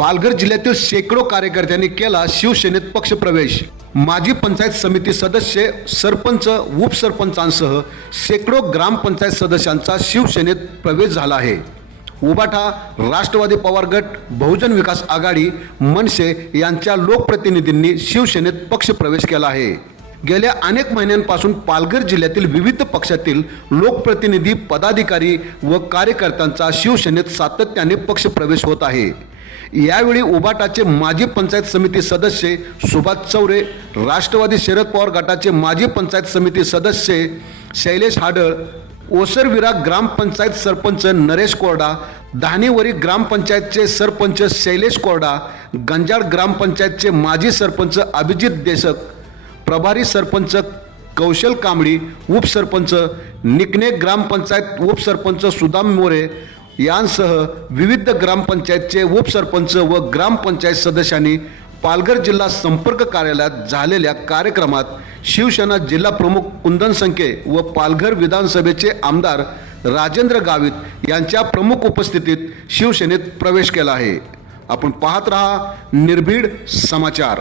पालघर जिल्ह्यातील शेकडो कार्यकर्त्यांनी केला शिवसेनेत पक्षप्रवेश. माजी पंचायत समिती सदस्य सरपंच उपसरपंचांसह शेकडो ग्रामपंचायत सदस्यांचा शिवसेनेत प्रवेश झाला आहे. उबाठा राष्ट्रवादी पवार गट बहुजन विकास आघाडी मनसे यांच्या लोकप्रतिनिधींनी शिवसेनेत पक्षप्रवेश केला आहे. गेल्या अनेक महिन्यांपासून पालघर जिल्ह्यातील विविध पक्षातील लोकप्रतिनिधी पदाधिकारी व कार्यकर्त्यांचा शिवसेनेत सातत्याने पक्षप्रवेश होत आहे. यावेळी उबाटाचे माजी पंचायत समिती सदस्य सुभाष चौरे राष्ट्रवादी शरद पवार गटाचे माजी पंचायत समिती सदस्य शैलेश हाडळ ओसरविरा ग्रामपंचायत सरपंच नरेश कोरडा धानीवरी ग्रामपंचायतचे सरपंच शैलेश कोरडा गंजाळ ग्रामपंचायतचे माजी सरपंच अभिजित देशक प्रभारी सरपंच कौशल कांबळी उपसरपंच निकने ग्रामपंचायत उपसरपंच सुदाम मोरे यांसह विविध ग्रामपंचायतचे उपसरपंच व ग्रामपंचायत सदस्यांनी पालघर जिल्हा संपर्क कार्यालयात झालेल्या कार्यक्रमात शिवसेना जिल्हा प्रमुख कुंदन संके व पालघर विधानसभेचे आमदार राजेंद्र गावित यांच्या प्रमुख उपस्थितीत शिवसेनेत प्रवेश केला आहे. आपण पाहत रहा निर्भीड समाचार.